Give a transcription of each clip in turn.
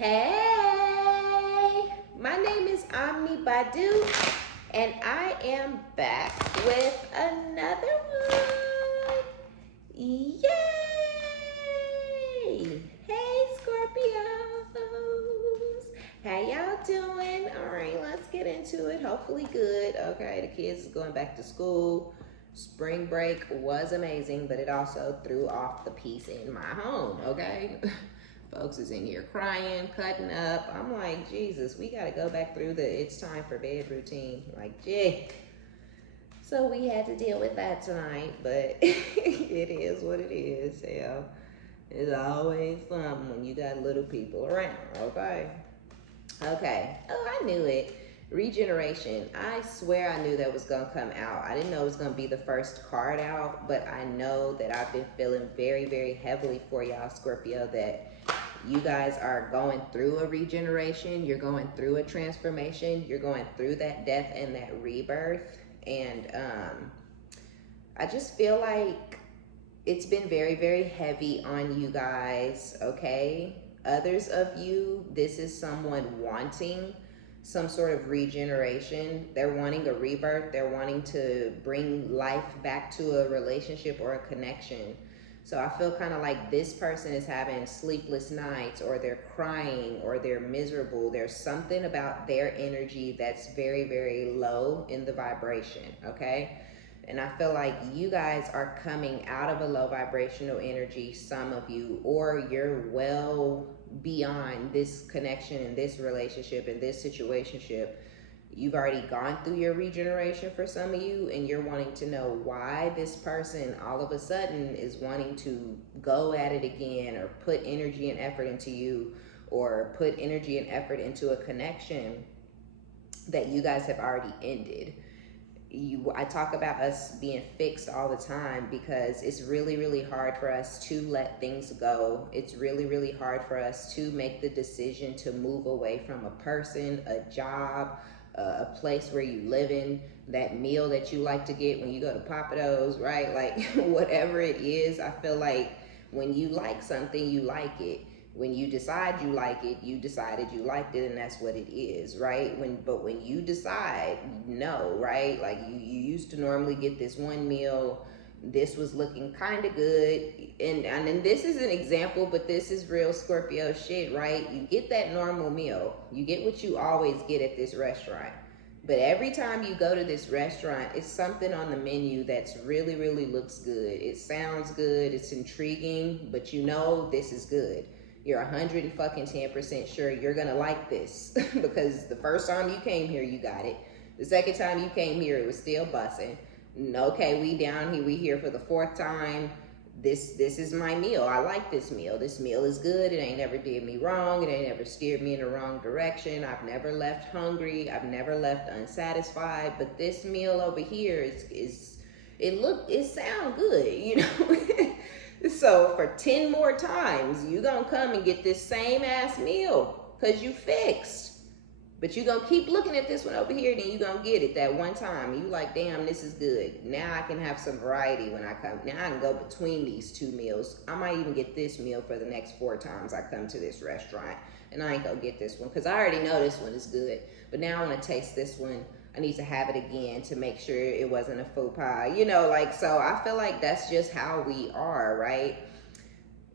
Hey, my name is OmniBadu, and I am back with another one. Yay! Hey, Scorpios. How y'all doing? All right, let's get into it. Hopefully good. Okay, the kids is going back to school. Spring break was amazing, but it also threw off the peace in my home, okay? Folks is in here crying, cutting up. I'm like, Jesus, we got to go back through the it's time for bed routine. Like, gee. So we had to deal with that tonight, but it is what it is. Hell, there's always something when you got little people around, okay? Okay. Oh, I knew it. Regeneration. I swear I knew that was going to come out. I didn't know it was going to be the first card out, but I know that I've been feeling very, very heavily for y'all, Scorpio, that you guys are going through a regeneration. You're going through a transformation. You're going through that death and that rebirth. And I just feel like it's been very, very heavy on you guys, okay? Others of you, this is someone wanting some sort of regeneration. They're wanting a rebirth. They're wanting to bring life back to a relationship or a connection. So I feel kind of like this person is having sleepless nights, or they're crying, or they're miserable. There's something about their energy that's very, very low in the vibration, okay? And I feel like you guys are coming out of a low vibrational energy, some of you, or you're well beyond this connection and this relationship and this situationship. You've already gone through your regeneration for some of you, and you're wanting to know why this person all of a sudden is wanting to go at it again, or put energy and effort into you, or put energy and effort into a connection that you guys have already ended. I talk about us being fixed all the time because it's really, really hard for us to let things go. It's really, really hard for us to make the decision to move away from a person, a job, a place where you live in, that meal that you like to get when you go to Papados, right? Like whatever it is, I feel like when you like something, you like it. When you decide you like it, you decided you liked it, and that's what it is, right? But when you decide, no, right? Like you used to normally get this one meal. This was looking kind of good. And then this is an example, but this is real Scorpio shit, right? You get that normal meal. You get what you always get at this restaurant. But every time you go to this restaurant, it's something on the menu that's really, really looks good. It sounds good. It's intriguing, but you know this is good. You're 110% sure you're gonna like this because the first time you came here, you got it. The second time you came here, it was still bussing. Okay, we down here, we here for the fourth time. This is my meal. I like this meal. This meal is good. It ain't never did me wrong. It ain't never steered me in the wrong direction. I've never left hungry. I've never left unsatisfied. But this meal over here it sound good, you know. So for 10 more times, you gonna come and get this same ass meal because you fixed. But you gonna keep looking at this one over here, then you gonna get it that one time. You like, damn, this is good. Now I can have some variety when I come. Now I can go between these two meals. I might even get this meal for the next 4 times I come to this restaurant. And I ain't gonna get this one because I already know this one is good. But now I wanna taste this one. I need to have it again to make sure it wasn't a faux pas. You know, like, so I feel like that's just how we are, right?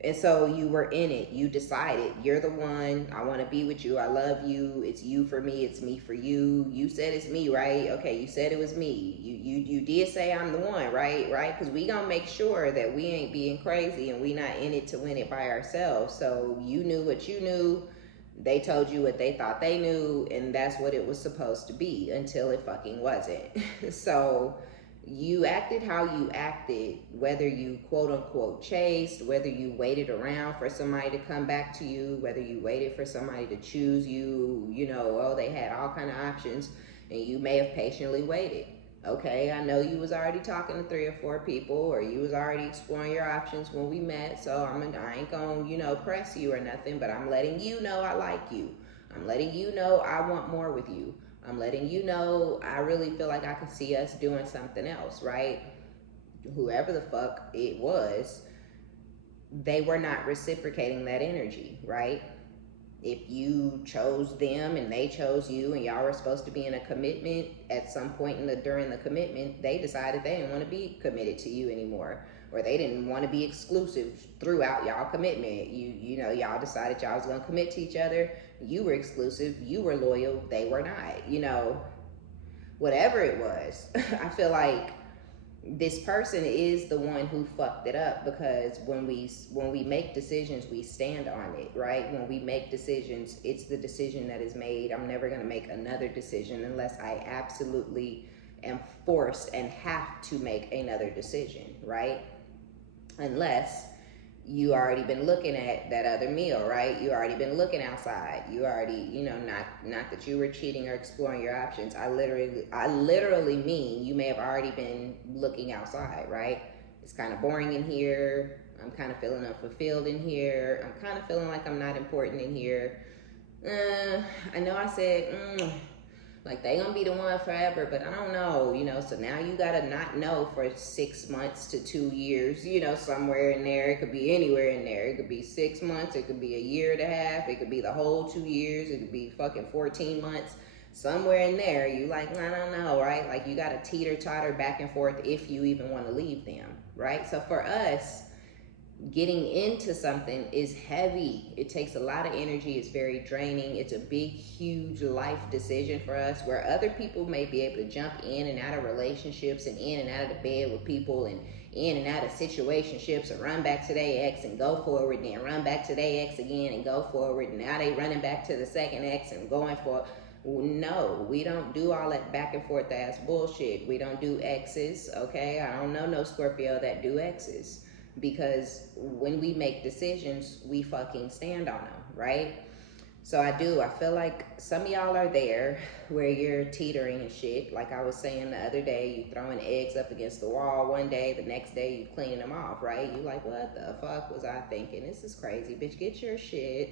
And so you were in it. You decided you're the one. I want to be with you. I love you. It's you for me. It's me for you. You said it's me, right? Okay, you said it was me. You did say I'm the one, right? Right? Because we gonna make sure that we ain't being crazy and we not in it to win it by ourselves. So you knew what you knew. They told you what they thought they knew, and that's what it was supposed to be until it fucking wasn't. So you acted how you acted, whether you quote unquote chased, whether you waited around for somebody to come back to you, whether you waited for somebody to choose you, you know, oh, they had all kind of options and you may have patiently waited. Okay, I know you was already talking to 3 or 4 people, or you was already exploring your options when we met, so I ain't gonna, you know, press you or nothing, but I'm letting you know I like you. I'm letting you know I want more with you. I'm letting you know I really feel like I could see us doing something else, right? Whoever the fuck it was, they were not reciprocating that energy, right? If you chose them and they chose you and y'all were supposed to be in a commitment, at some point during the commitment, they decided they didn't want to be committed to you anymore, or they didn't want to be exclusive throughout y'all commitment. You know, y'all decided y'all was going to commit to each other. You were exclusive, you were loyal, they were not. You know, whatever it was. I feel like this person is the one who fucked it up, because when we make decisions, we stand on it, right? When we make decisions, it's the decision that is made. I'm never going to make another decision unless I absolutely am forced and have to make another decision, right? Unless you already been looking at that other meal, right? You already been looking outside. You already, you know, not that you were cheating or exploring your options. I literally mean you may have already been looking outside, right? It's kind of boring in here. I'm kind of feeling unfulfilled in here. I'm kind of feeling like I'm not important in here. I know I said, like they gonna be the one forever, but I don't know, you know. So now you gotta not know for 6 months to 2 years, you know, somewhere in there. It could be anywhere in there. It could be 6 months, it could be a year and a half, it could be the whole 2 years, it could be fucking 14 months. Somewhere in there, you like, I don't know, right? Like you gotta teeter-totter back and forth if you even wanna leave them, right? So for us, getting into something is heavy. It takes a lot of energy. It's very draining. It's a big, huge life decision for us, where other people may be able to jump in and out of relationships and in and out of the bed with people and in and out of situationships and run back to their ex and go forward, and then run back to their ex again and go forward, and now they running back to the second ex and going for. No, we don't do all that back and forth ass bullshit. We don't do exes, okay? I don't know no Scorpio that do exes. Because when we make decisions, we fucking stand on them, right? So I feel like some of y'all are there where you're teetering and shit. Like I was saying the other day, you throwing eggs up against the wall one day, the next day you cleaning them off, right? You like, what the fuck was I thinking? This is crazy, bitch, get your shit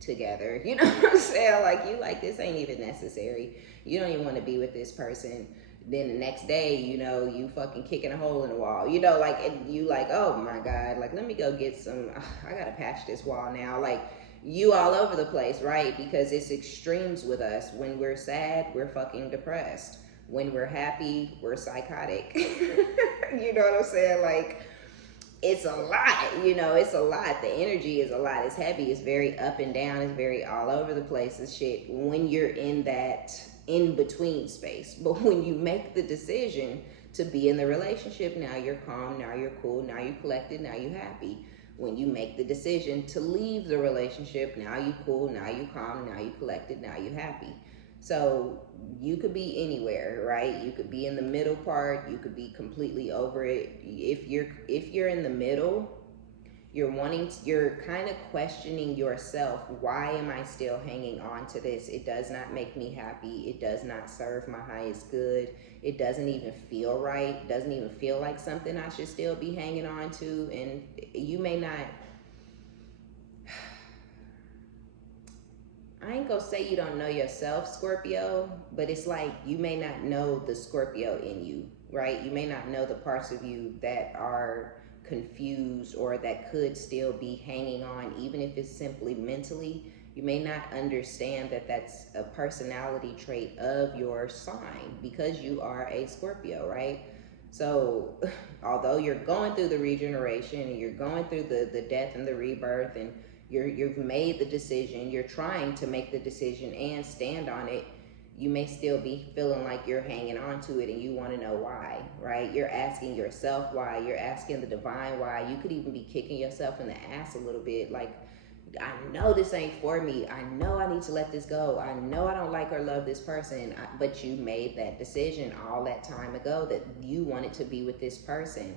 together. You know what I'm saying? Like you like, this ain't even necessary. You don't even want to be with this person. Then the next day, you know, you fucking kicking a hole in the wall, you know, like, and you like, oh my God, like, let me go get some, I gotta patch this wall now. Like, you all over the place, right? Because it's extremes with us. When we're sad, we're fucking depressed. When we're happy, we're psychotic. You know what I'm saying? Like, it's a lot, you know, it's a lot. The energy is a lot. It's heavy. It's very up and down. It's very all over the place and shit when you're in that in between space. But when you make the decision to be in the relationship, now you're calm, now you're cool, now you're collected, now you're happy. When you make the decision to leave the relationship, now you cool, now you calm, now you collected, now you happy. So you could be anywhere, right? You could be in the middle part, you could be completely over it. If you're in the middle, you're kind of questioning yourself. Why am I still hanging on to this? It does not make me happy. It does not serve my highest good. It doesn't even feel right. It doesn't even feel like something I should still be hanging on to. And you may not, I ain't gonna say you don't know yourself, Scorpio, but it's like you may not know the Scorpio in you, right? You may not know the parts of you that are confused or that could still be hanging on, even if it's simply mentally. You may not understand that that's a personality trait of your sign because you are a Scorpio, right? So although you're going through the regeneration and you're going through the death and the rebirth, and you've made the decision, you're trying to make the decision and stand on it, you may still be feeling like you're hanging on to it and you want to know why, right? You're asking yourself why, you're asking the divine why. You could even be kicking yourself in the ass a little bit, like, I know this ain't for me. I know I need to let this go. I know I don't like or love this person, but you made that decision all that time ago that you wanted to be with this person.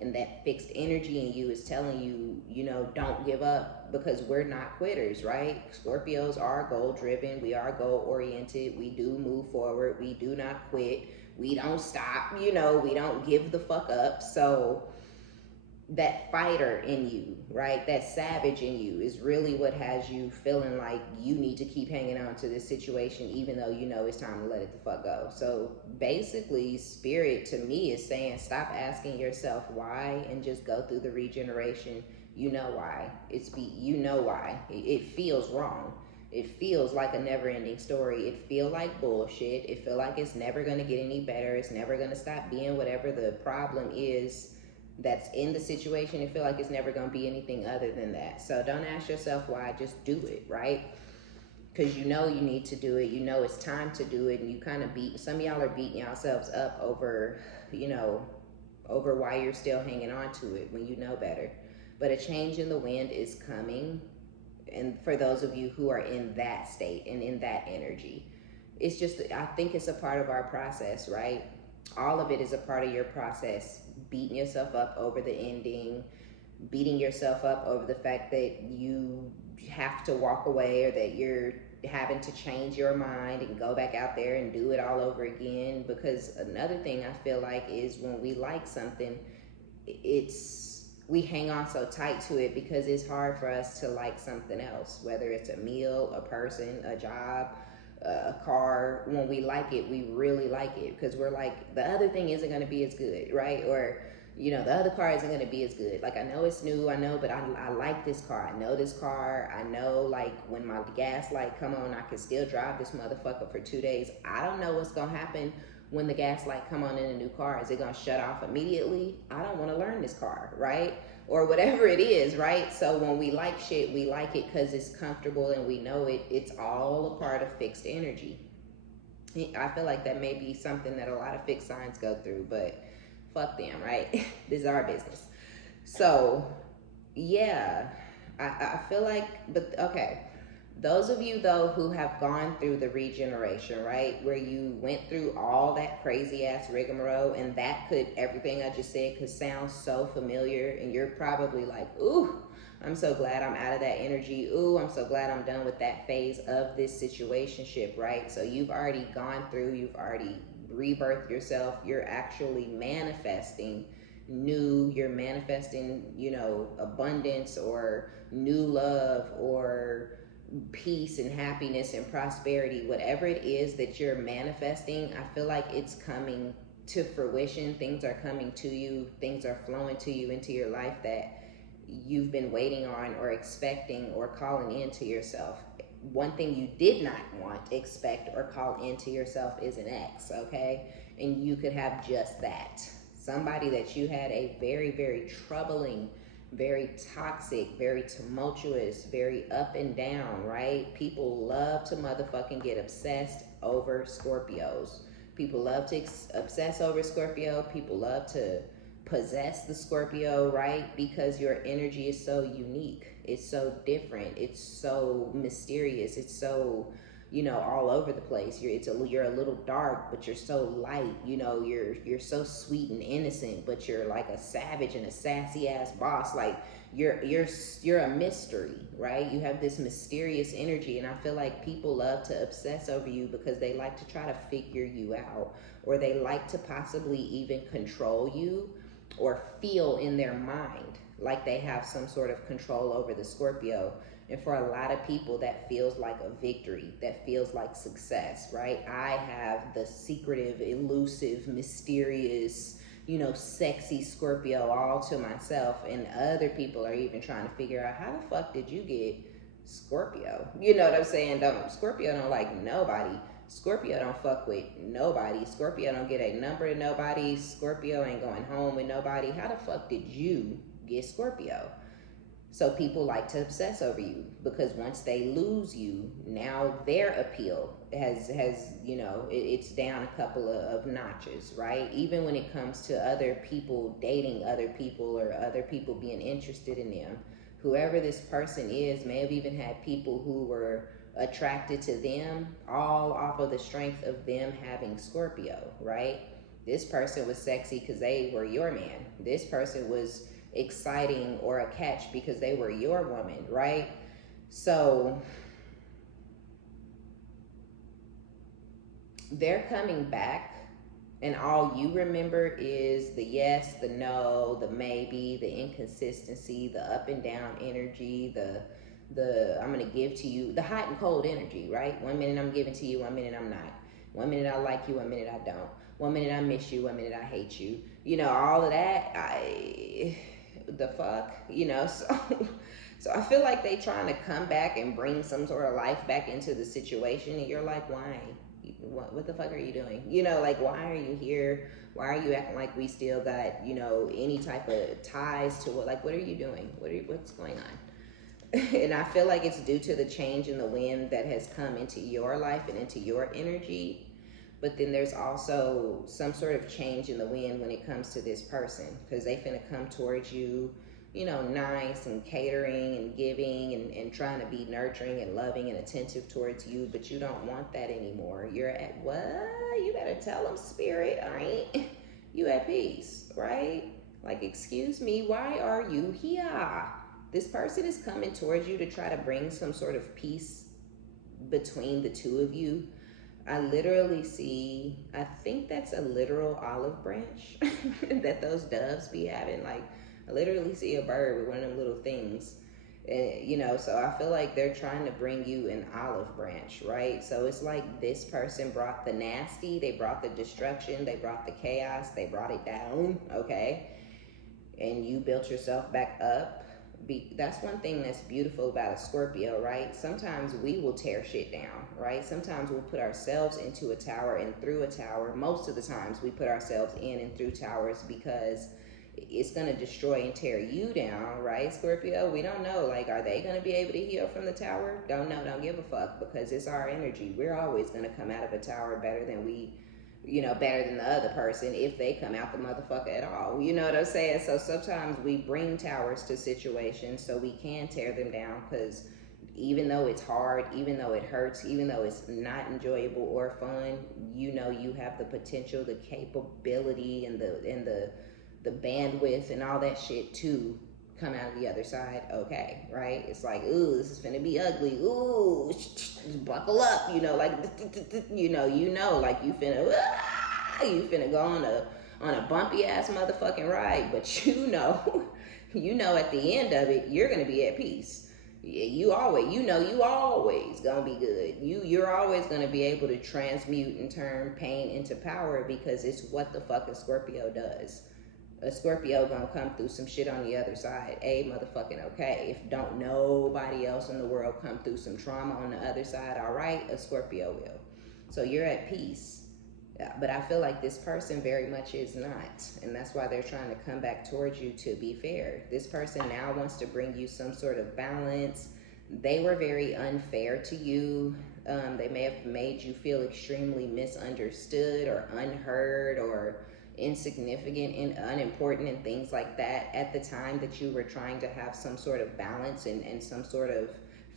And that fixed energy in you is telling you, you know, don't give up, because we're not quitters, right? Scorpios are goal driven. We are goal oriented. We do move forward. We do not quit. We don't stop, you know, we don't give the fuck up. So that fighter in you, right? That savage in you is really what has you feeling like you need to keep hanging on to this situation, even though you know it's time to let it the fuck go. So basically, spirit to me is saying, stop asking yourself why and just go through the regeneration. You know why. You know why. It feels wrong. It feels like a never-ending story. It feel like bullshit. It feel like it's never going to get any better. It's never going to stop being whatever the problem is that's in the situation. It feel like it's never going to be anything other than that. So don't ask yourself why, just do it, right? Because you know you need to do it. You know it's time to do it. And you kind of some of y'all are beating yourselves up over, over why you're still hanging on to it when you know better. But a change in the wind is coming. And for those of you who are in that state and in that energy, it's just, I think it's a part of our process, right? All of it is a part of your process. Beating yourself up over the ending, beating yourself up over the fact that you have to walk away, or that you're having to change your mind and go back out there and do it all over again. Because another thing I feel like is when we like something, we hang on so tight to it because it's hard for us to like something else, whether it's a meal, a person, a job, a car. When we like it, we really like it because we're like, the other thing isn't going to be as good, right? Or, the other car isn't going to be as good. Like, I know it's new, I know, but I like this car. I know this car. I know, like, when my gas light come on, I can still drive this motherfucker for 2 days. I don't know what's going to happen when the gas light come on in a new car. Is it going to shut off immediately? I don't want to learn this car, right? Or whatever it is, right? So when we like shit, we like it because it's comfortable and we know it. It's all a part of fixed energy. I feel like that may be something that a lot of fixed signs go through, but fuck them, right? This is our business. So yeah, I feel like, but okay. Those of you, though, who have gone through the regeneration, right, where you went through all that crazy-ass rigmarole, and everything I just said could sound so familiar, and you're probably like, ooh, I'm so glad I'm out of that energy. Ooh, I'm so glad I'm done with that phase of this situationship, right? So you've already gone through, you've already rebirthed yourself. You're actually manifesting new, you're manifesting, abundance or new love or peace and happiness and prosperity. Whatever it is that you're manifesting, I feel like it's coming to fruition. Things are coming to you, things are flowing to you into your life that you've been waiting on or expecting or calling into yourself. One thing you did not want, expect, or call into yourself is an ex, okay? And you could have just that. Somebody that you had a very, very troubling, very toxic, very tumultuous, very up and down, right? People love to motherfucking get obsessed over Scorpios. People love to obsess over Scorpio. People love to possess the Scorpio, right? Because your energy is so unique. It's so different. It's so mysterious. It's so, all over the place. You're a little dark, but you're so light. You're so sweet and innocent, but you're like a savage and a sassy ass boss. Like you're a mystery, right? You have this mysterious energy, and I feel like people love to obsess over you because they like to try to figure you out, or they like to possibly even control you or feel in their mind like they have some sort of control over the Scorpio. And for a lot of people, that feels like a victory, that feels like success, right? I have the secretive, elusive, mysterious, sexy Scorpio all to myself, and other people are even trying to figure out, how the fuck did you get Scorpio? You know what I'm saying? Scorpio don't like nobody. Scorpio don't fuck with nobody. Scorpio don't get a number to nobody. Scorpio ain't going home with nobody. How the fuck did you get Scorpio? So people like to obsess over you because once they lose you, now their appeal has it's down a couple of notches, right? Even when it comes to other people dating other people or other people being interested in them, whoever this person is may have even had people who were attracted to them all off of the strength of them having Scorpio, right? This person was sexy because they were your man. This person was exciting or a catch because they were your woman, right? So they're coming back, and all you remember is the yes, the no, the maybe, the inconsistency, the up and down energy, the I'm gonna give to you, the hot and cold energy, right? 1 minute I'm giving to you, 1 minute I'm not. 1 minute I like you, 1 minute I don't. 1 minute I miss you, 1 minute I hate you. All of that, the fuck, so So I feel like they trying to come back and bring some sort of life back into the situation, and you're like, why? What the fuck are you doing? You know, like, why are you here? Why are you acting like we still got, you know, any type of ties to what? Like, what are you doing? What's going on? And I feel like it's due to the change in the wind that has come into your life and into your energy. But then there's also some sort of change in the wind when it comes to this person, because they finna come towards you, you know, nice and catering and giving and trying to be nurturing and loving and attentive towards you, but you don't want that anymore. You're at what? You better tell them, spirit, all right? You at peace, right? Like, excuse me, why are you here? This person is coming towards you to try to bring some sort of peace between the two of you. I literally see, I think that's a literal olive branch that those doves be having. Like, I literally see a bird with one of them little things. And, you know, so I feel like they're trying to bring you an olive branch, right? So it's like this person brought the nasty, they brought the destruction, they brought the chaos, they brought it down, okay? And you built yourself back up. That's one thing that's beautiful about a Scorpio, right? Sometimes we will tear shit down, right? Sometimes we'll put ourselves into a tower and through a tower. Most of the times we put ourselves in and through towers because it's going to destroy and tear you down, right, Scorpio? We don't know, like, are they going to be able to heal from the tower? Don't know, don't give a fuck, because it's our energy. We're always going to come out of a tower better than better than the other person, if they come out the motherfucker at all. You know what I'm saying? So sometimes we bring towers to situations so we can tear them down, because even though it's hard, even though it hurts, even though it's not enjoyable or fun, you know you have the potential, the capability, and the bandwidth and all that shit to come out of the other side okay, right? It's like, ooh, this is finna be ugly. Ooh, buckle up, you know, like, you know, like you finna go on a bumpy ass motherfucking ride, but you know at the end of it, you're gonna be at peace. You always gonna be good. You're always gonna be able to transmute and turn pain into power, because it's what the fuck a Scorpio does. A Scorpio gonna come through some shit on the other side. Motherfucking okay. If don't nobody else in the world come through some trauma on the other side, all right, a Scorpio will. So you're at peace. But I feel like this person very much is not. And that's why they're trying to come back towards you, to be fair. This person now wants to bring you some sort of balance. They were very unfair to you. They may have made you feel extremely misunderstood or unheard or insignificant and unimportant and things like that at the time that you were trying to have some sort of balance and some sort of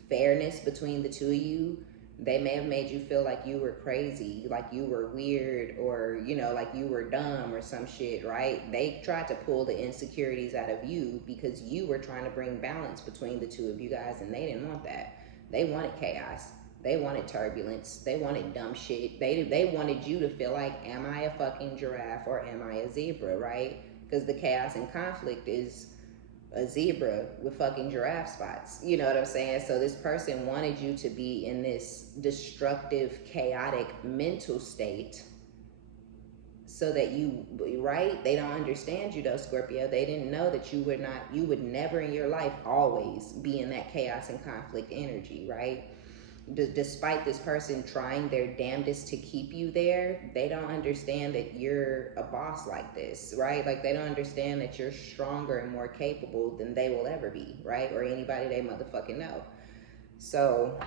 fairness between the two of you. They may have made you feel like you were crazy, like you were weird, or, you know, like you were dumb or some shit, right? They tried to pull the insecurities out of you because you were trying to bring balance between the two of you guys, and they didn't want that. They wanted chaos. They wanted turbulence. They wanted dumb shit. They wanted you to feel like, am I a fucking giraffe or am I a zebra, right? Because the chaos and conflict is a zebra with fucking giraffe spots. You know what I'm saying? So this person wanted you to be in this destructive, chaotic mental state so that you, right? They don't understand you though, Scorpio. They didn't know that you would never in your life always be in that chaos and conflict energy, right? Despite this person trying their damnedest to keep you there, they don't understand that you're a boss like this, right? Like, they don't understand that you're stronger and more capable than they will ever be, right? Or anybody they motherfucking know. So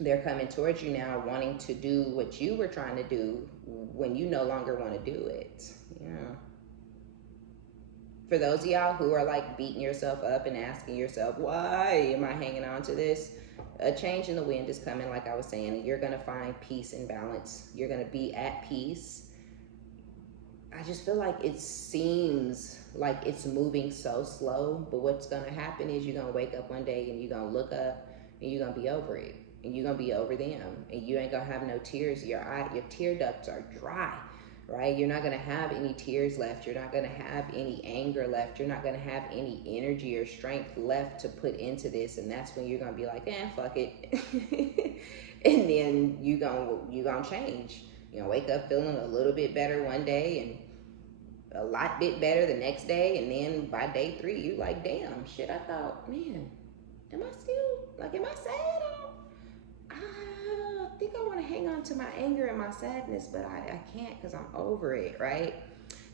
they're coming towards you now wanting to do what you were trying to do when you no longer want to do it. Yeah. For those of y'all who are like beating yourself up and asking yourself, why am I hanging on to this? A change in the wind is coming, like I was saying. You're going to find peace and balance. You're going to be at peace. I just feel like it seems like it's moving so slow, but what's going to happen is you're going to wake up one day and you're going to look up and you're going to be over it. And you're going to be over them. And you ain't going to have no tears. Your tear ducts are dry, right? You're not going to have any tears left. You're not going to have any anger left. You're not going to have any energy or strength left to put into this. And that's when you're going to be like, fuck it. And then you're going to change. Wake up feeling a little bit better one day, and a lot bit better the next day, and then by day 3 you like, damn, shit, I thought, man, am I sad? I think I want to hang on to my anger and my sadness, but I can't because I'm over it, right?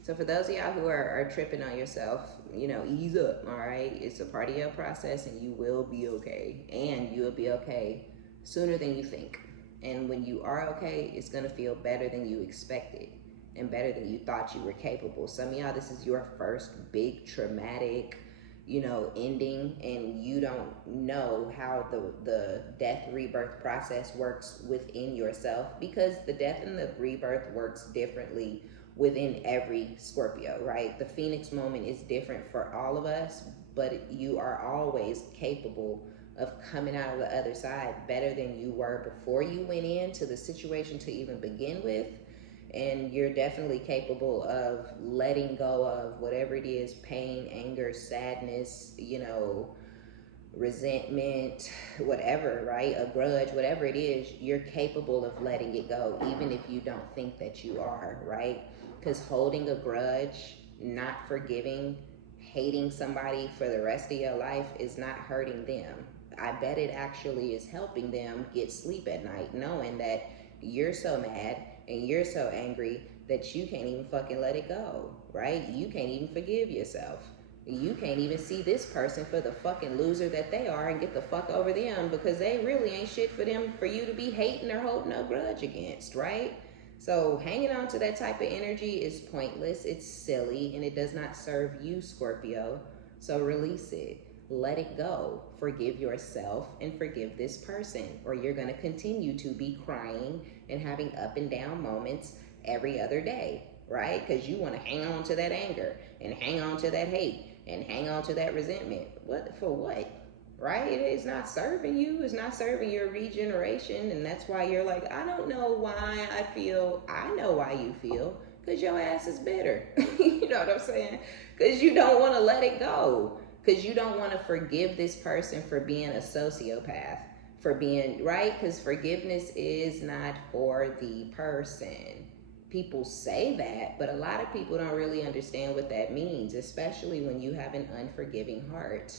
So for those of y'all who are tripping on yourself, ease up, all right? It's a part of your process, and you will be okay. And you will be okay sooner than you think. And when you are okay, it's going to feel better than you expected and better than you thought you were capable. Some of y'all, this is your first big traumatic, ending, and you don't know how the death rebirth process works within yourself, because the death and the rebirth works differently within every Scorpio, right? The Phoenix moment is different for all of us, but you are always capable of coming out of the other side better than you were before you went into the situation to even begin with. And you're definitely capable of letting go of whatever it is, pain, anger, sadness, resentment, whatever, right? A grudge, whatever it is, you're capable of letting it go, even if you don't think that you are, right? Because holding a grudge, not forgiving, hating somebody for the rest of your life is not hurting them. I bet it actually is helping them get sleep at night, knowing that you're so mad and you're so angry that you can't even fucking let it go, right? You can't even forgive yourself. You can't even see this person for the fucking loser that they are and get the fuck over them, because they really ain't shit for you to be hating or holding no grudge against, right? So hanging on to that type of energy is pointless, it's silly, and it does not serve you, Scorpio. So release it. Let it go. Forgive yourself and forgive this person, or you're going to continue to be crying and having up and down moments every other day, right? Because you want to hang on to that anger and hang on to that hate and hang on to that resentment. For what? Right? It is not serving you. It's not serving your regeneration. And that's why you're like, I don't know why I feel. I know why you feel. Because your ass is bitter. You know what I'm saying? Because you don't want to let it go. Because you don't want to forgive this person for being a sociopath, for being, right? Because forgiveness is not for the person. People say that, but a lot of people don't really understand what that means, especially when you have an unforgiving heart.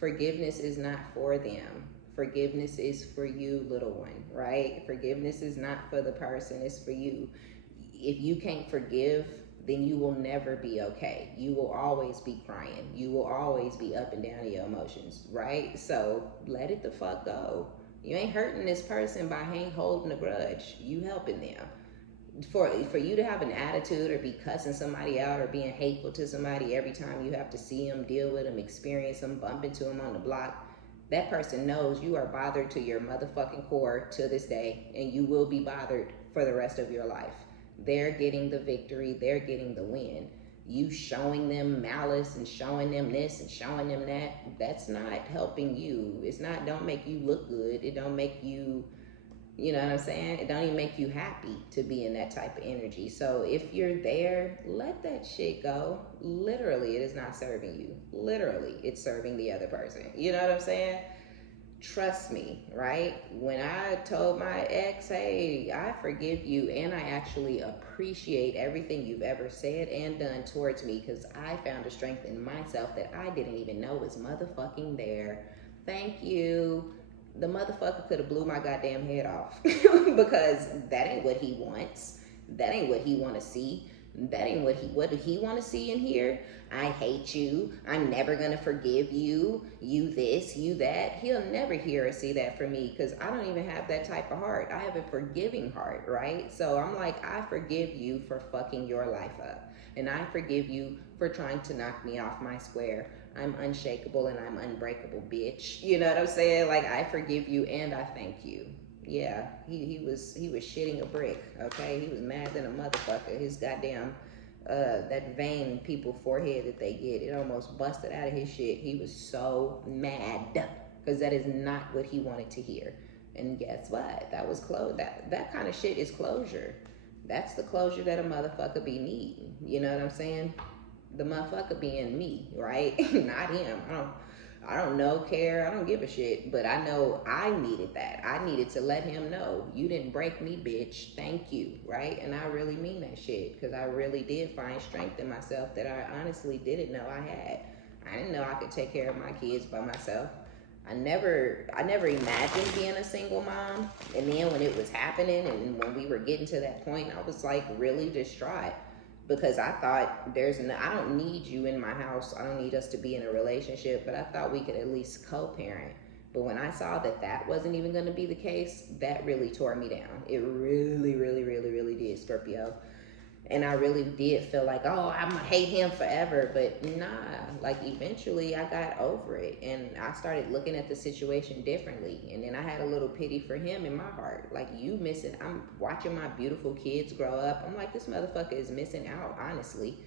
Forgiveness is not for them. Forgiveness is for you, little one, right? Forgiveness is not for the person, it's for you. If you can't forgive, then you will never be okay. You will always be crying. You will always be up and down in your emotions, right? So let it the fuck go. You ain't hurting this person by holding a grudge. You helping them. For you to have an attitude or be cussing somebody out or being hateful to somebody every time you have to see them, deal with them, experience them, bump into them on the block, that person knows you are bothered to your motherfucking core to this day, and you will be bothered for the rest of your life. They're getting the victory. They're getting the win. You showing them malice and showing them this and showing them that, that's not helping you. It's not, don't make you look good. It don't make you, you know what I'm saying? It don't even make you happy to be in that type of energy. So if you're there, let that shit go. Literally, it is not serving you. Literally, it's serving the other person. You know what I'm saying? Trust me, right? When I told my ex, hey, I forgive you, and I actually appreciate everything you've ever said and done towards me, because I found a strength in myself that I didn't even know was motherfucking there. Thank you. The motherfucker could have blew my goddamn head off because that ain't what he wants. That ain't what he want to see. That ain't what do he want to see and hear? I hate you. I'm never going to forgive you. You this, you that. He'll never hear or see that from me, because I don't even have that type of heart. I have a forgiving heart, right? So I'm like, I forgive you for fucking your life up. And I forgive you for trying to knock me off my square. I'm unshakable and I'm unbreakable, bitch. You know what I'm saying? Like, I forgive you and I thank you. Yeah, he was shitting a brick, okay? He was mad than a motherfucker. His goddamn, that vein in people's forehead that they get, it almost busted out of his shit. He was so mad, because that is not what he wanted to hear. And guess what? That was that kind of shit is closure. That's the closure that a motherfucker be needing. You know what I'm saying? The motherfucker being me, right? Not him. I don't know, care. I don't give a shit. But I know I needed that. I needed to let him know, you didn't break me, bitch. Thank you, right? And I really mean that shit, because I really did find strength in myself that I honestly didn't know I had. I didn't know I could take care of my kids by myself. I never imagined being a single mom. And then when it was happening and when we were getting to that point, I was like really distraught, because I thought I don't need you in my house. I don't need us to be in a relationship, but I thought we could at least co-parent. But when I saw that that wasn't even going to be the case, that really tore me down. It really, really, really, really did, Scorpio. And I really did feel like, oh, I'm gonna hate him forever. But nah, like eventually I got over it and I started looking at the situation differently. And then I had a little pity for him in my heart. Like, you missing, I'm watching my beautiful kids grow up. I'm like, this motherfucker is missing out, honestly.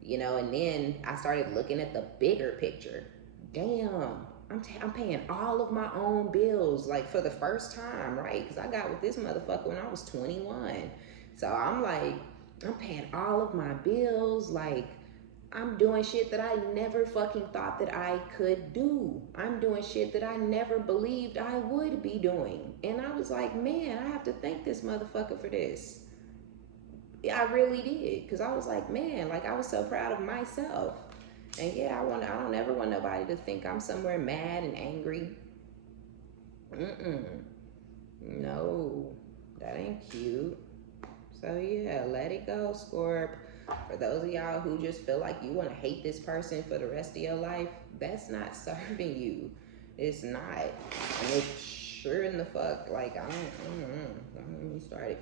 You know, and then I started looking at the bigger picture. Damn, I'm paying all of my own bills, like for the first time, right? Because I got with this motherfucker when I was 21. So I'm like, I'm paying all of my bills. Like, I'm doing shit that I never fucking thought that I could do. I'm doing shit that I never believed I would be doing. And I was like, man, I have to thank this motherfucker for this. I really did. Because I was like, man, like, I was so proud of myself. And yeah, I don't ever want nobody to think I'm somewhere mad and angry. No, that ain't cute. So yeah, let it go, Scorp. For those of y'all who just feel like you want to hate this person for the rest of your life, that's not serving you. It's not. And it's sure in the fuck, like, don't get me started.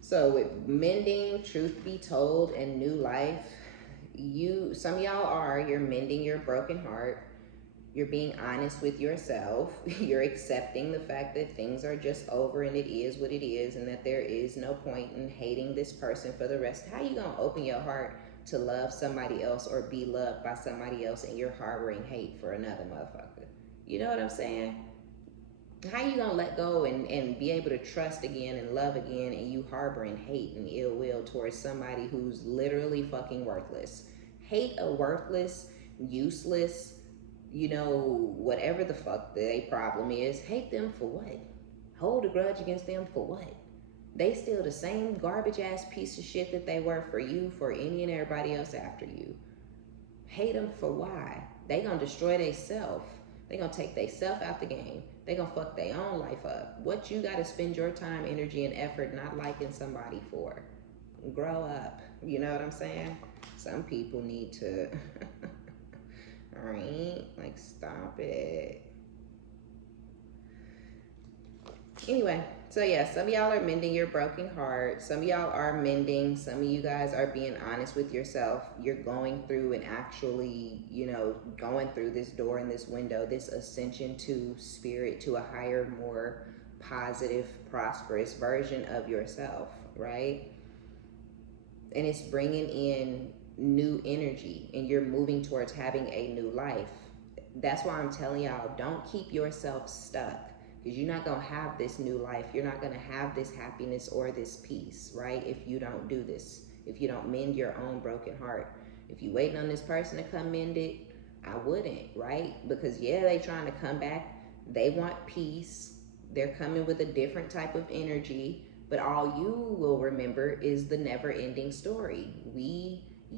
So with mending, truth be told, and new life, some of y'all you're mending your broken heart. You're being honest with yourself. You're accepting the fact that things are just over and it is what it is, and that there is no point in hating this person for the rest. How you gonna open your heart to love somebody else or be loved by somebody else and you're harboring hate for another motherfucker? You know what I'm saying? How you gonna let go and be able to trust again and love again, and you harboring hate and ill will towards somebody who's literally fucking worthless? Hate a worthless, useless, you know, whatever the fuck their problem is. Hate them for what? Hold a grudge against them for what? They still the same garbage ass piece of shit that they were for you, for any and everybody else after you. Hate them for why? They gonna destroy they self. They gonna take they self out the game. They gonna fuck their own life up. What you gotta spend your time, energy, and effort not liking somebody for? Grow up. You know what I'm saying? Some people need to alright, like, stop it. Anyway, so yeah, some of y'all are mending your broken heart. Some of y'all are mending. Some of you guys are being honest with yourself. You're going through and actually, you know, going through this door and this window, this ascension to spirit, to a higher, more positive, prosperous version of yourself, right? And it's bringing in new energy, and you're moving towards having a new life. That's why I'm telling y'all, don't keep yourself stuck, because you're not going to have this new life. You're not going to have this happiness or this peace, right? If you don't do this, if you don't mend your own broken heart. If you waiting on this person to come mend it, I wouldn't, right? Because yeah, they trying to come back. They want peace. They're coming with a different type of energy, but all you will remember is the never-ending story.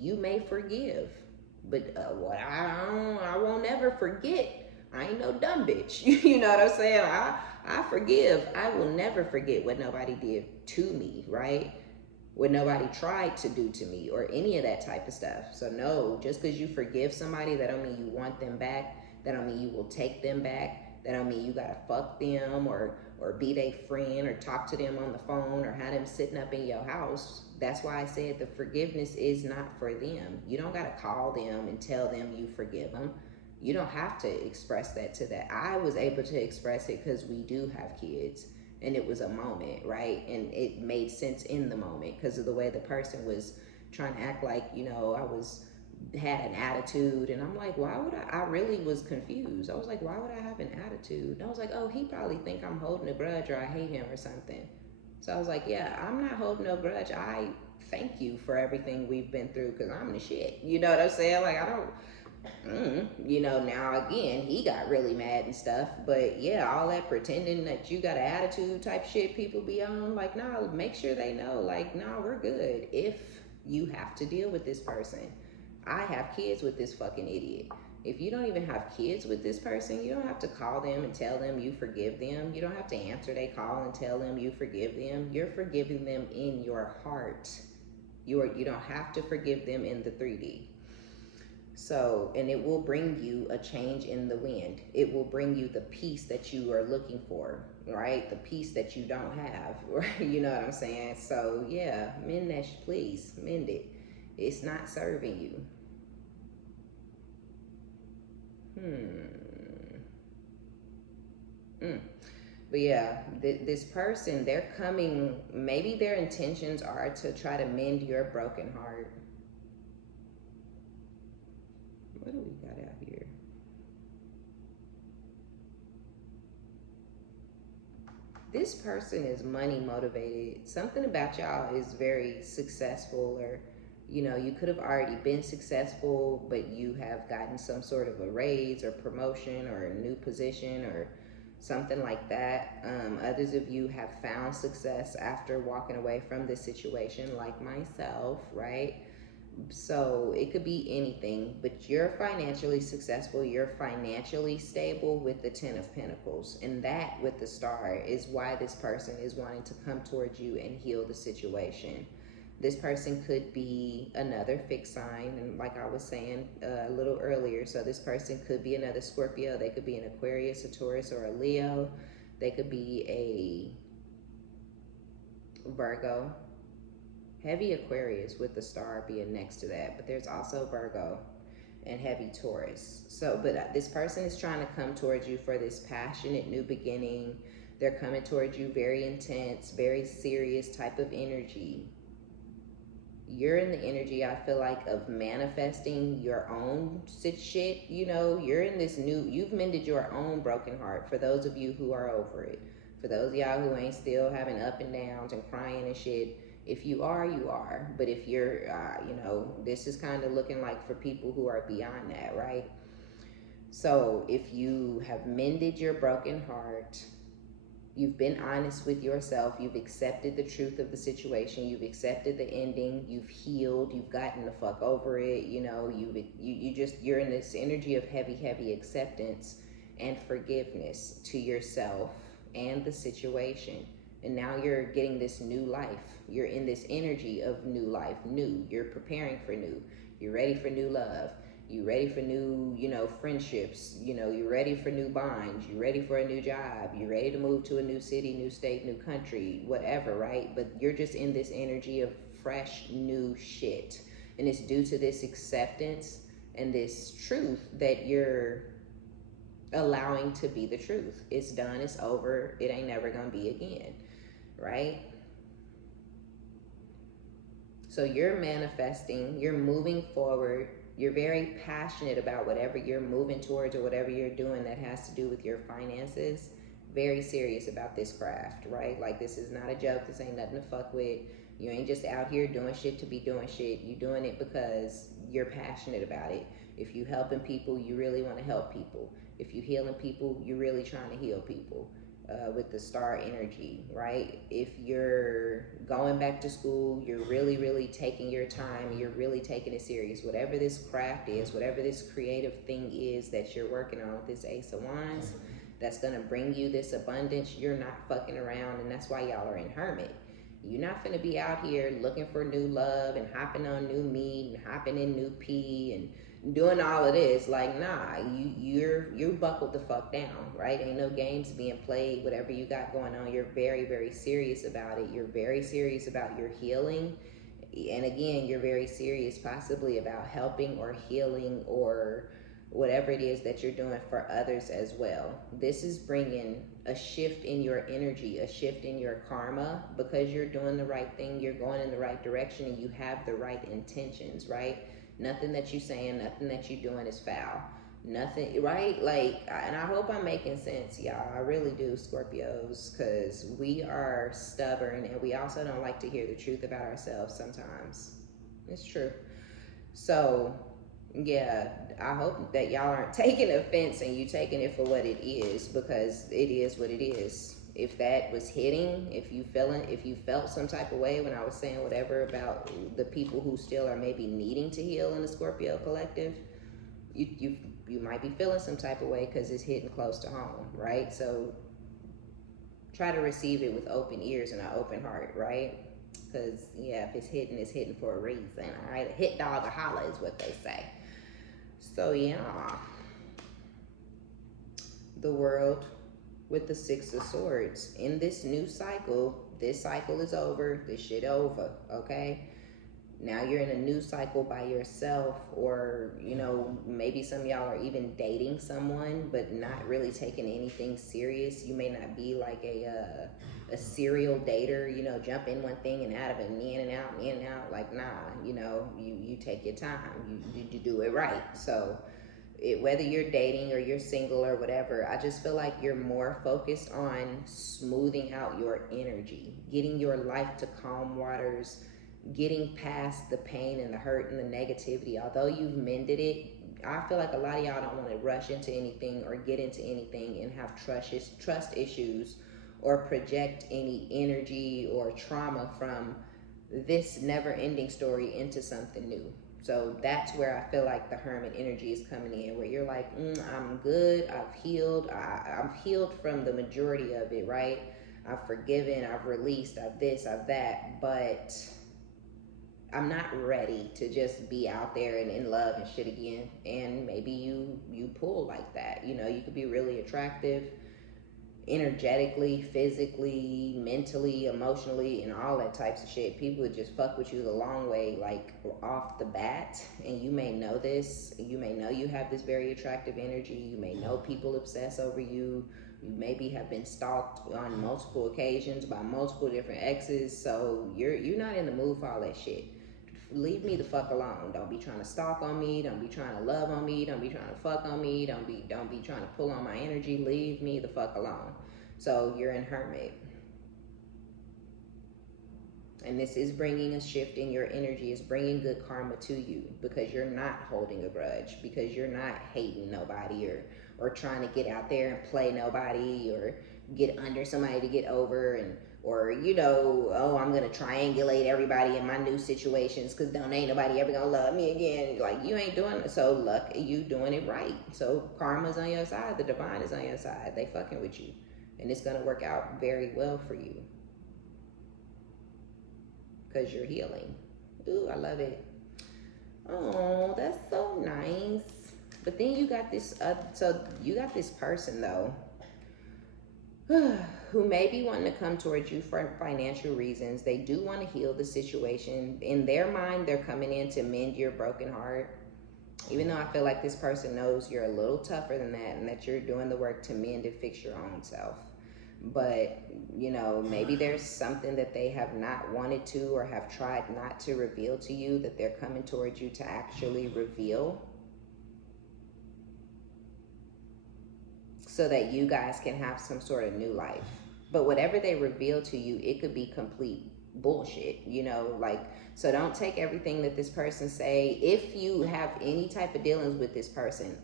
You may forgive, but what I won't ever forget. I ain't no dumb bitch. You know what I'm saying? I forgive. I will never forget what nobody did to me, right? What nobody tried to do to me, or any of that type of stuff. So no, just because you forgive somebody, that don't mean you want them back. That don't mean you will take them back. That don't mean you gotta fuck them or be their friend or talk to them on the phone or have them sitting up in your house. That's why I said the forgiveness is not for them. You don't gotta call them and tell them you forgive them. You don't have to express that to that. I was able to express it because we do have kids, and it was a moment, right? And it made sense in the moment because of the way the person was trying to act like, you know, had an attitude. And I'm like, why would I really was confused. I was like, why would I have an attitude? And I was like, oh, he probably think I'm holding a grudge or I hate him or something. So I was like, yeah, I'm not holding no grudge. I thank you for everything we've been through because I'm the shit. You know what I'm saying? Like, You know, now again, he got really mad and stuff. But yeah, all that pretending that you got an attitude type shit people be on, like, nah, make sure they know, like, nah, we're good. If you have to deal with this person, I have kids with this fucking idiot. If you don't even have kids with this person, you don't have to call them and tell them you forgive them. You don't have to answer their call and tell them you forgive them. You're forgiving them in your heart. You don't have to forgive them in the 3D. So, and it will bring you a change in the wind. It will bring you the peace that you are looking for, right? The peace that you don't have, right? You know what I'm saying? So, yeah, mend that, please, mend it. It's not serving you. But yeah, this person, they're coming, maybe their intentions are to try to mend your broken heart. What do we got out here? This person is money motivated. Something about y'all is very successful, or you know, you could have already been successful, but you have gotten some sort of a raise or promotion or a new position or something like that. Others of you have found success after walking away from this situation, like myself, right? So it could be anything, but you're financially successful, you're financially stable with the 10 of Pentacles. And that with the Star is why this person is wanting to come towards you and heal the situation. This person could be another fixed sign, and like I was saying a little earlier, so this person could be another Scorpio. They could be an Aquarius, a Taurus, or a Leo. They could be a Virgo. Heavy Aquarius with the Star being next to that, but there's also Virgo and heavy Taurus. So, but this person is trying to come towards you for this passionate new beginning. They're coming towards you very intense, very serious type of energy. You're in the energy, I feel like, of manifesting your own shit. You know, you're in this new, you've mended your own broken heart, for those of you who are over it. For those of y'all who ain't still having up and downs and crying and shit, if you are, you are. But if you're, you know, this is kind of looking like for people who are beyond that, right? So if you have mended your broken heart, you've been honest with yourself, you've accepted the truth of the situation, you've accepted the ending, you've healed, you've gotten the fuck over it, you know, you're in this energy of heavy acceptance and forgiveness to yourself and the situation. And now you're getting this new life. You're in this energy of new life, new. You're preparing for new. You're ready for new love. You're ready for new, you know, friendships. You know, you're ready for new bonds. You're ready for a new job. You're ready to move to a new city, new state, new country, whatever, right? But you're just in this energy of fresh, new shit. And it's due to this acceptance and this truth that you're allowing to be the truth. It's done. It's over. It ain't never gonna be again, right? So you're manifesting, you're moving forward, you're very passionate about whatever you're moving towards or whatever you're doing that has to do with your finances. Very serious about this craft, right? Like, this is not a joke. This ain't nothing to fuck with. You ain't just out here doing shit to be doing shit. You're doing it because you're passionate about it. If you helping people, you really want to help people. If you healing people, you're really trying to heal people. With the Star energy, right? If you're going back to school, you're really taking your time, you're really taking it serious. Whatever this craft is, whatever this creative thing is that you're working on with this Ace of Wands, that's gonna bring you this abundance, you're not fucking around, and that's why y'all are in Hermit. You're not gonna be out here looking for new love and hopping on new meat and hopping in new pee and doing all of this. Like, nah, you're buckled the fuck down, right? Ain't no games being played. Whatever you got going on, you're very serious about it. You're very serious about your healing, and again, you're very serious possibly about helping or healing or whatever it is that you're doing for others as well. This is bringing a shift in your energy, a shift in your karma, because you're doing the right thing, you're going in the right direction, and you have the right intentions, right? Nothing that you're saying, nothing that you're doing is foul. Nothing, right? Like, and I hope I'm making sense, y'all. I really do, Scorpios, because we are stubborn and we also don't like to hear the truth about ourselves sometimes. It's true. So Yeah, I hope that y'all aren't taking offense and you taking it for what it is, because it is what it is. If that was hitting, if you felt some type of way when I was saying whatever about the people who still are maybe needing to heal in the Scorpio collective, you might be feeling some type of way because it's hitting close to home, right? So try to receive it with open ears and an open heart, right? Because yeah, if it's hitting for a reason. All right, a hit dog a holler is what they say. So yeah, the world with the Six of Swords in this new cycle. This cycle is over. This shit over. Okay. Now you're in a new cycle by yourself, or maybe some of y'all are even dating someone but not really taking anything serious. You may not be like a serial dater, jump in one thing and out of it, and in and out, in and out. Like, nah, you take your time, you do it right. So whether you're dating or you're single or whatever, I just feel like you're more focused on smoothing out your energy, getting your life to calm waters, getting past the pain and the hurt and the negativity. Although you've mended it, I feel like a lot of y'all don't want to rush into anything or get into anything and have trust issues or project any energy or trauma from this never-ending story into something new. So that's where I feel like the Hermit energy is coming in, where you're like, I'm good, I've healed, I'm healed from the majority of it, right? I've forgiven, I've released, I've this, I've that, but I'm not ready to just be out there and in love and shit again. And maybe you pull like that. You could be really attractive energetically, physically, mentally, emotionally, and all that types of shit. People would just fuck with you the long way, like off the bat. And you may know this. You may know you have this very attractive energy. You may know people obsess over you. You maybe have been stalked on multiple occasions by multiple different exes. So you're not in the mood for all that shit. Leave me the fuck alone. Don't be trying to stalk on me. Don't be trying to love on me. Don't be trying to fuck on me. Don't be trying to pull on my energy. Leave me the fuck alone. So you're in Hermit. And this is bringing a shift in your energy. It's bringing good karma to you, because you're not holding a grudge, because you're not hating nobody or trying to get out there and play nobody or get under somebody to get over, and or I'm gonna triangulate everybody in my new situations because ain't nobody ever gonna love me again. Like, you ain't doing it. So luck, you doing it right. So karma's on your side, the divine is on your side. They fucking with you, and it's gonna work out very well for you because you're healing. Ooh, I love it. Oh, that's so nice. But then you got this so you got this person though who may be wanting to come towards you for financial reasons. They do want to heal the situation. In their mind, they're coming in to mend your broken heart. Even though I feel like this person knows you're a little tougher than that, and that you're doing the work to mend and fix your own self. But, maybe there's something that they have not wanted to or have tried not to reveal to you that they're coming towards you to actually reveal, so that you guys can have some sort of new life. But whatever they reveal to you, it could be complete bullshit, so don't take everything that this person say. If you have any type of dealings with this person,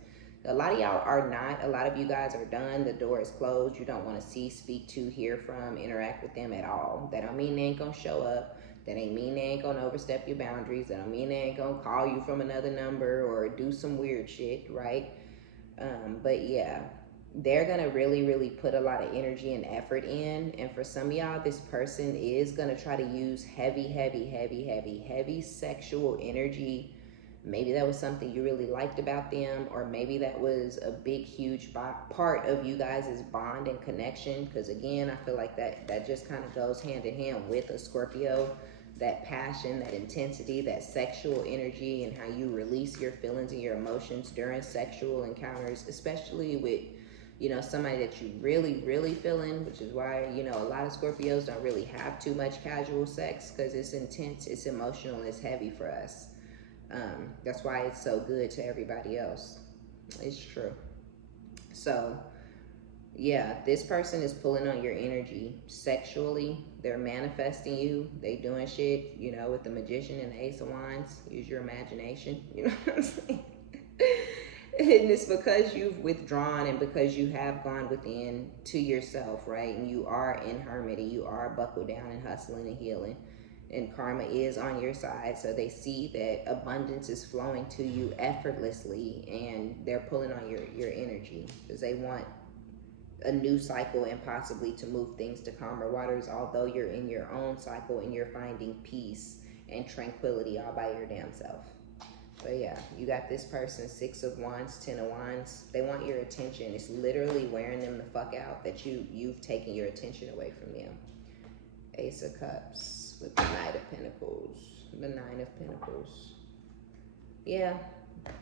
a lot of y'all are not. A lot of you guys are done. The door is closed. You don't want to see, speak to, hear from, interact with them at all. That don't mean they ain't gonna show up. That ain't mean they ain't gonna overstep your boundaries. That don't mean they ain't gonna call you from another number or do some weird shit, right? But yeah, they're gonna really put a lot of energy and effort in. And for some of y'all, this person is gonna try to use heavy sexual energy. Maybe that was something you really liked about them, or maybe that was a big huge part of you guys' bond and connection. Because again, I feel like that just kind of goes hand in hand with a Scorpio. That passion, that intensity, that sexual energy, and how you release your feelings and your emotions during sexual encounters, especially with somebody that you really feeling, which is why a lot of Scorpios don't really have too much casual sex, because it's intense, it's emotional, it's heavy for us. That's why it's so good to everybody else. It's true. So yeah, this person is pulling on your energy sexually. They're manifesting you. They doing shit, with the Magician and the Ace of Wands. Use your imagination. You know what I'm saying? And it's because you've withdrawn and because you have gone within to yourself, right? And you are in hermit and you are buckled down and hustling and healing. And karma is on your side. So they see that abundance is flowing to you effortlessly and they're pulling on your energy because they want a new cycle and possibly to move things to calmer waters, although you're in your own cycle and you're finding peace and tranquility all by your damn self. But yeah, you got this person, 6 of Wands, 10 of Wands. They want your attention. It's literally wearing them the fuck out that you've taken your attention away from them. Ace of Cups with the Knight of Pentacles, the 9 of Pentacles. Yeah,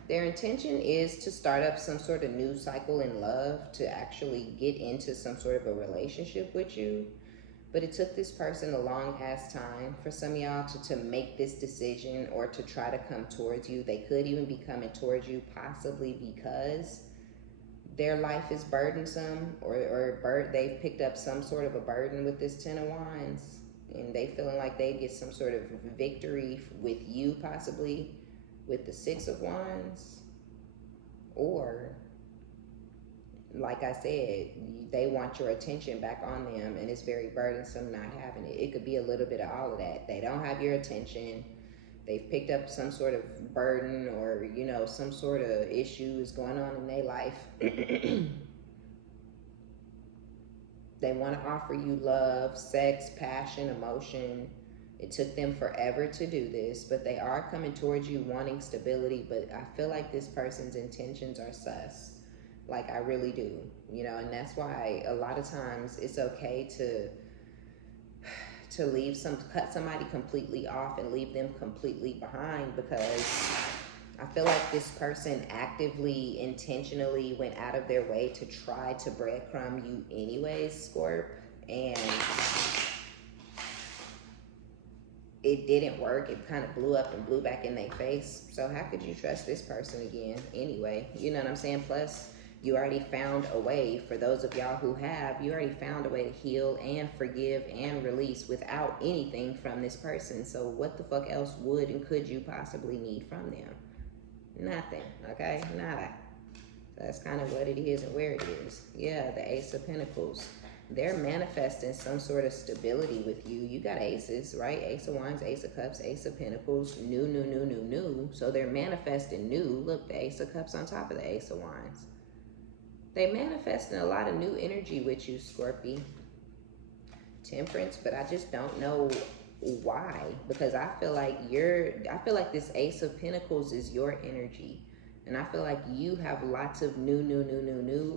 their intention is to start up some sort of new cycle in love, to actually get into some sort of a relationship with you. But it took this person a long ass time for some of y'all to make this decision or to try to come towards you. They could even be coming towards you possibly because their life is burdensome or they've picked up some sort of a burden with this 10 of Wands. And they feeling like they get some sort of victory with you possibly with the 6 of Wands. Or, like I said, they want your attention back on them and it's very burdensome not having it. It could be a little bit of all of that. They don't have your attention. They've picked up some sort of burden or, you know, some sort of issue is going on in their life. They want to offer you love, sex, passion, emotion. It took them forever to do this, but they are coming towards you wanting stability. But I feel like this person's intentions are sus. Like, I really do, you know, and that's why a lot of times it's okay to cut somebody completely off and leave them completely behind, because I feel like this person actively, intentionally went out of their way to try to breadcrumb you anyways, Scorp, and it didn't work. It kind of blew up and blew back in their face. So how could you trust this person again anyway? You know what I'm saying? Plus, you already found a way, for those of y'all who have, you already found a way to heal and forgive and release without anything from this person. So what the fuck else would and could you possibly need from them? Nothing, okay? Nada. That's kind of what it is and where it is. Yeah, the Ace of Pentacles. They're manifesting some sort of stability with you. You got aces, right? Ace of Wands, Ace of Cups, Ace of Pentacles, new. So they're manifesting new. Look, the Ace of Cups on top of the Ace of Wands. They manifesting a lot of new energy with you, Scorpio. Temperance, but I just don't know why, because I feel like this Ace of Pentacles is your energy, and I feel like you have lots of new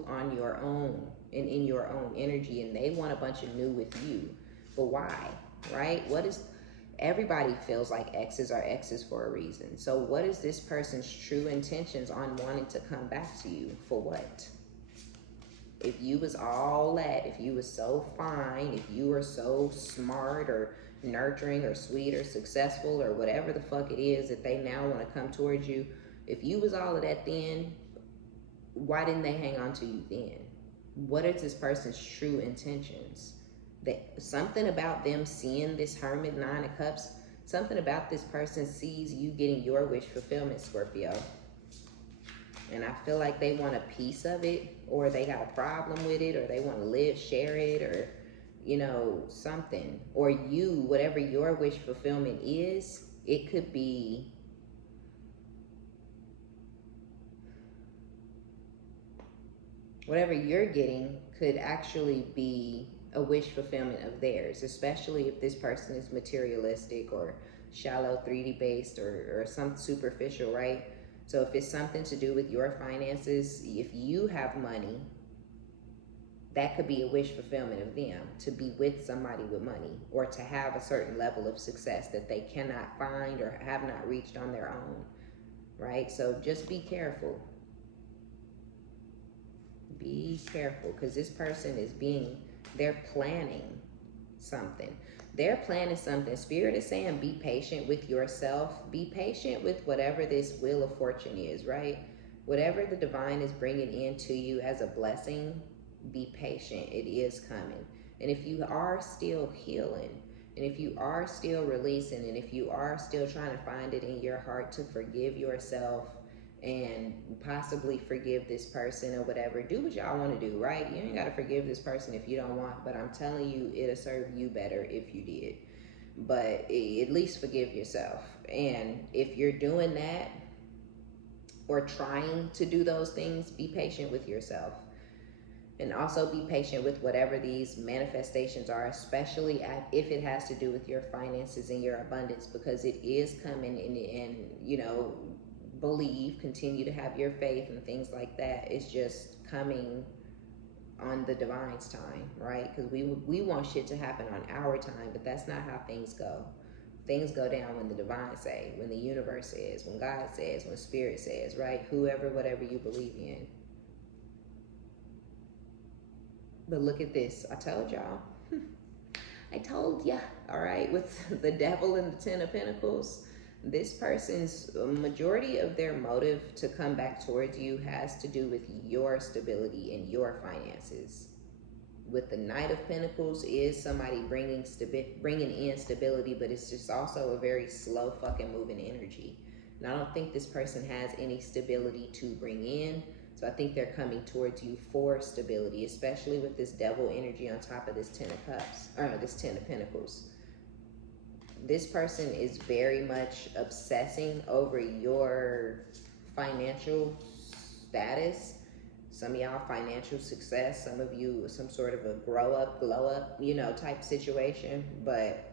on your own and in your own energy, and they want a bunch of new with you. But why, right? Everybody feels like exes are exes for a reason. So what is this person's true intentions on wanting to come back to you? For what? If you was all that, if you was so fine, if you were so smart or nurturing or sweet or successful or whatever the fuck it is that they now want to come towards you, if you was all of that then, why didn't they hang on to you then? What is this person's true intentions? Something about them seeing this Hermit 9 of Cups, something about this person sees you getting your wish fulfillment, Scorpio. And I feel like they want a piece of it, or they got a problem with it, or they want to share it, or, you know, something. Or you, whatever your wish fulfillment is, it could be whatever you're getting could actually be a wish fulfillment of theirs, especially if this person is materialistic or shallow 3D based or some superficial, right? So if it's something to do with your finances, if you have money, that could be a wish fulfillment of them, to be with somebody with money or to have a certain level of success that they cannot find or have not reached on their own, right? So just be careful. Be careful, because this person they're planning something. They're planning something. Spirit is saying be patient with yourself. Be patient with whatever this wheel of fortune is, right? Whatever the divine is bringing into you as a blessing, be patient. It is coming. And if you are still healing, and if you are still releasing, and if you are still trying to find it in your heart to forgive yourself and possibly forgive this person or whatever. Do what y'all want to do, right? You ain't got to forgive this person if you don't want, but I'm telling you, it'll serve you better if you did. But at least forgive yourself. And if you're doing that or trying to do those things, be patient with yourself. And also be patient with whatever these manifestations are, especially if it has to do with your finances and your abundance, because it is coming and you know, believe, continue to have your faith and things like that. It's just coming on the divine's time, right? Because we want shit to happen on our time, but that's not how things go. Things go down when the divine say, when the universe says, when God says, when spirit says, right? Whoever, whatever you believe in. But look at this. I told y'all. I told ya. All right. With the devil and the 10 of Pentacles, this person's majority of their motive to come back towards you has to do with your stability and your finances. With the Knight of Pentacles is somebody bringing in stability, but it's just also a very slow fucking moving energy. And I don't think this person has any stability to bring in. So I think they're coming towards you for stability, especially with this devil energy on top of this 10 of Cups, or this 10 of Pentacles. This person is very much obsessing over your financial status. Some of y'all financial success, some of you some sort of a grow up, glow up, you know, type situation. But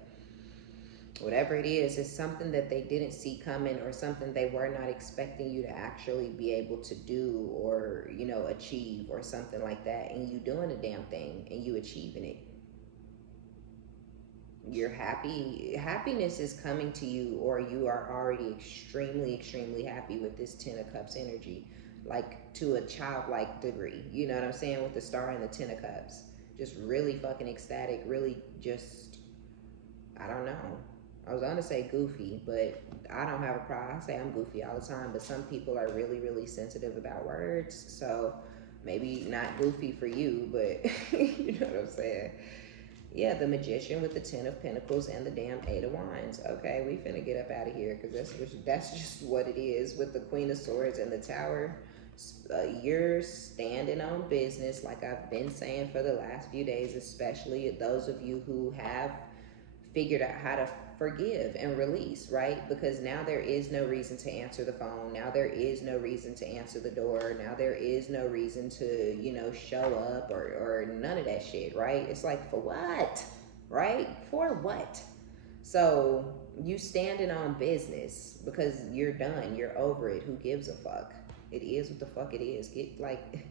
whatever it is, it's something that they didn't see coming or something they were not expecting you to actually be able to do or, you know, achieve or something like that. And you doing the damn thing and you achieving it. You're happy. Happiness is coming to you, or you are already extremely, extremely happy with this 10 of Cups energy, like to a childlike degree. You know what I'm saying? With the star and the 10 of Cups. Just really fucking ecstatic, really just, I don't know. I was gonna say goofy, but I don't have a problem. I say I'm goofy all the time, but some people are really, really sensitive about words. So maybe not goofy for you, but you know what I'm saying? Yeah, the Magician with the 10 of Pentacles and the damn 8 of Wands. Okay, we finna get up out of here because that's just what it is with the Queen of Swords and the Tower. You're standing on business, like I've been saying for the last few days, especially those of you who have figured out how to forgive and release, right? Because now there is no reason to answer the phone. Now there is no reason to answer the door. Now there is no reason to, you know, show up or none of that shit, right? It's like, for what, right? For what? So you standing on business because you're done. You're over it. Who gives a fuck? It is what the fuck it is. Get like,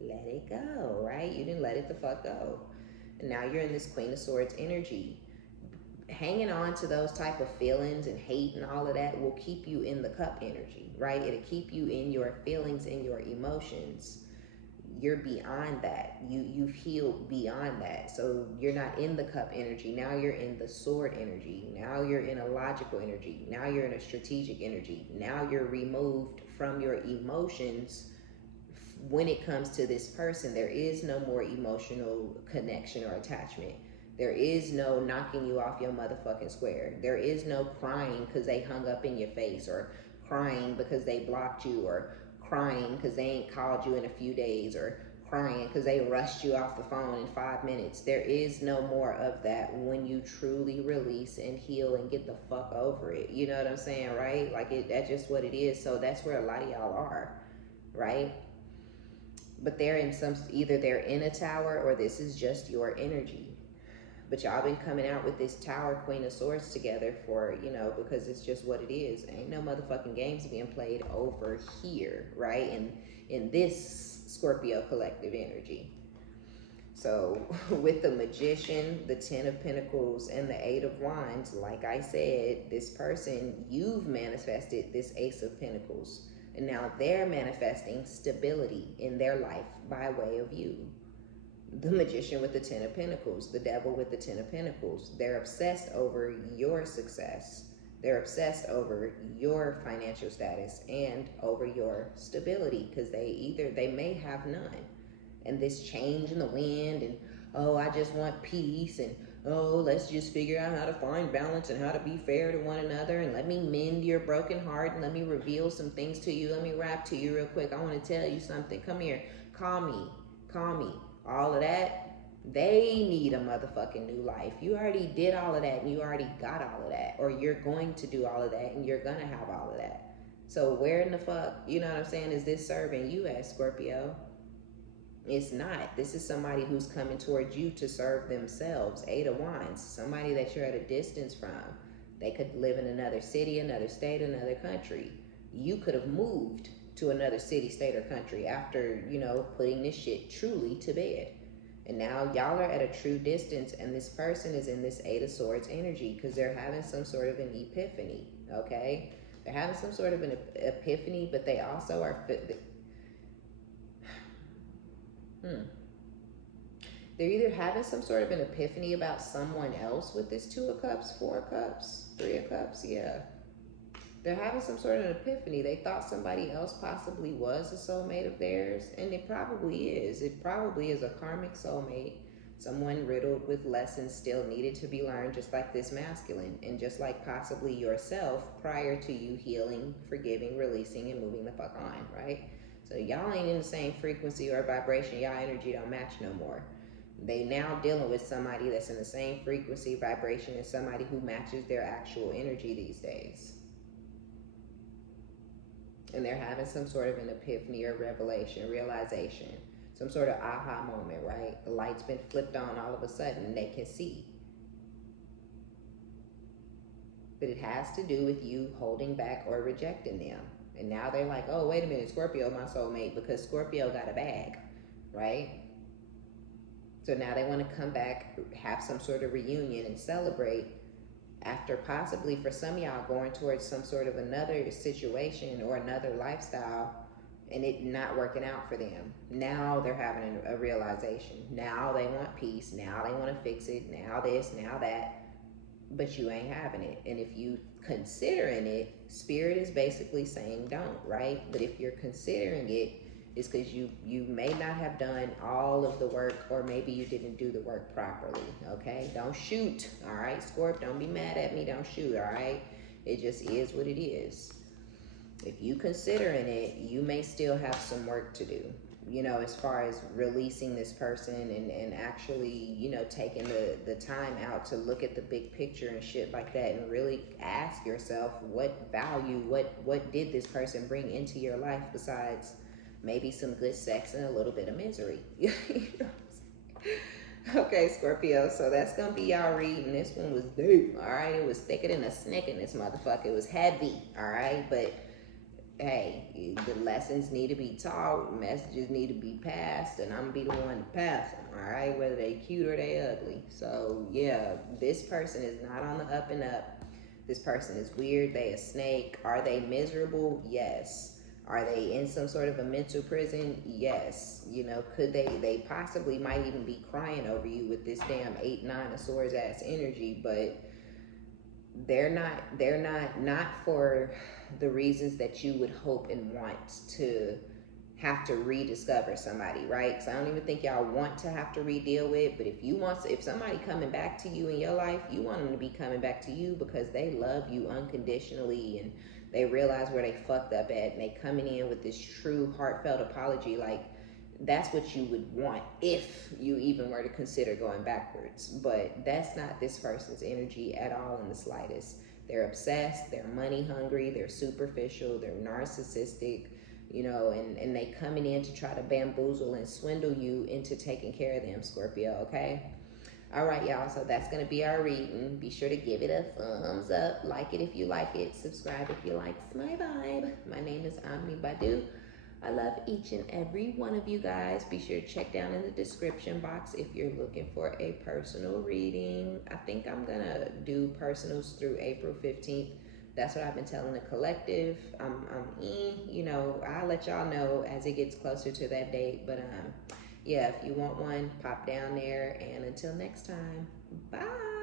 let it go, right? You didn't let it the fuck go. And now you're in this Queen of Swords energy. Hanging on to those type of feelings and hate and all of that will keep you in the cup energy, right? It'll keep you in your feelings and your emotions. You're beyond that. You've healed beyond that. So you're not in the cup energy. Now you're in the sword energy. Now you're in a logical energy. Now you're in a strategic energy. Now you're removed from your emotions. When it comes to this person, there is no more emotional connection or attachment. There is no knocking you off your motherfucking square. There is no crying because they hung up in your face, or crying because they blocked you, or crying because they ain't called you in a few days, or crying because they rushed you off the phone in 5 minutes. There is no more of that when you truly release and heal and get the fuck over it. You know what I'm saying, right? Like that's just what it is. So that's where a lot of y'all are, right? But they're in either they're in a tower or this is just your energy. But y'all been coming out with this Tower Queen of Swords together for, you know, because it's just what it is. Ain't no motherfucking games being played over here, right? And in this Scorpio collective energy. So with the Magician, the 10 of Pentacles, and the 8 of Wands, like I said, this person, you've manifested this Ace of Pentacles. And now they're manifesting stability in their life by way of you. The Magician with the 10 of Pentacles, the Devil with the 10 of Pentacles. They're obsessed over your success. They're obsessed over your financial status and over your stability, because they may have none. And this change in the wind and, oh, I just want peace, and oh, let's just figure out how to find balance and how to be fair to one another, and let me mend your broken heart, and let me reveal some things to you. Let me rap to you real quick. I want to tell you something. Come here. Call me. Call me. All of that, they need a motherfucking new life. You already did all of that, and you already got all of that, or you're going to do all of that, and you're gonna have all of that. So where in the fuck, you know what I'm saying, is this serving you as, Scorpio? It's not. This is somebody who's coming towards you to serve themselves. Eight of Wands. Somebody that you're at a distance from. They could live in another city, another state, another country. You could have moved to another city, state, or country after, you know, putting this shit truly to bed. And now y'all are at a true distance, and this person is in this Eight of Swords energy because they're having some sort of an epiphany, okay? They're having some sort of an epiphany, but they also are... They're either having some sort of an epiphany about someone else with this Two of Cups, Four of Cups, Three of Cups, yeah. They're having some sort of an epiphany. They thought somebody else possibly was a soulmate of theirs, and it probably is. It probably is a karmic soulmate, someone riddled with lessons still needed to be learned, just like this masculine, and just like possibly yourself prior to you healing, forgiving, releasing, and moving the fuck on, right? So y'all ain't in the same frequency or vibration. Y'all energy don't match no more. They now dealing with somebody that's in the same frequency, vibration as somebody who matches their actual energy these days. And they're having some sort of an epiphany or revelation, realization, some sort of aha moment, right? The light's been flipped on all of a sudden and they can see. But it has to do with you holding back or rejecting them. And now they're like, oh, wait a minute, Scorpio, my soulmate, because Scorpio got a bag, right? So now they want to come back, have some sort of reunion and celebrate after possibly, for some of y'all, going towards some sort of another situation or another lifestyle and it not working out for them. Now they're having a realization. Now they want peace. Now they want to fix it. Now this, now that. But you ain't having it. And if you considering it, spirit is basically saying don't, right? But if you're considering it, it's because you may not have done all of the work, or maybe you didn't do the work properly, okay? Don't shoot, all right? Scorp, don't be mad at me, don't shoot, all right? It just is what it is. If you considering it, you may still have some work to do, you know, as far as releasing this person and actually, you know, taking the time out to look at the big picture and shit like that, and really ask yourself what value, what did this person bring into your life besides maybe some good sex and a little bit of misery. Okay, Scorpio, so that's gonna be y'all reading. This one was deep, all right? It was thicker than a snake in this motherfucker. It was heavy, all right? But hey, the lessons need to be taught, messages need to be passed, and I'm gonna be the one to pass them, all right? Whether they cute or they ugly. So yeah, this person is not on the up and up. This person is weird. They a snake. Are they miserable? Yes. Are they in some sort of a mental prison? Yes. You know, could they possibly might even be crying over you with this damn 8, 9 of swords ass energy, but they're not for the reasons that you would hope and want to have to rediscover somebody, right? Because I don't even think y'all want to have to re-deal with, but if somebody coming back to you in your life, you want them to be coming back to you because they love you unconditionally and they realize where they fucked up at, and they coming in with this true heartfelt apology. Like, that's what you would want if you even were to consider going backwards. But that's not this person's energy at all in the slightest. They're obsessed, they're money hungry, they're superficial, they're narcissistic, you know, and they coming in to try to bamboozle and swindle you into taking care of them, Scorpio, okay? All right, y'all, so that's going to be our reading. Be sure to give it a thumbs up. Like it if you like it. Subscribe if you like my vibe. My name is OmniBadu. I love each and every one of you guys. Be sure to check down in the description box if you're looking for a personal reading. I think I'm going to do personals through April 15th. That's what I've been telling the collective. You know, I'll let y'all know as it gets closer to that date. But yeah, if you want one, pop down there. And until next time, bye.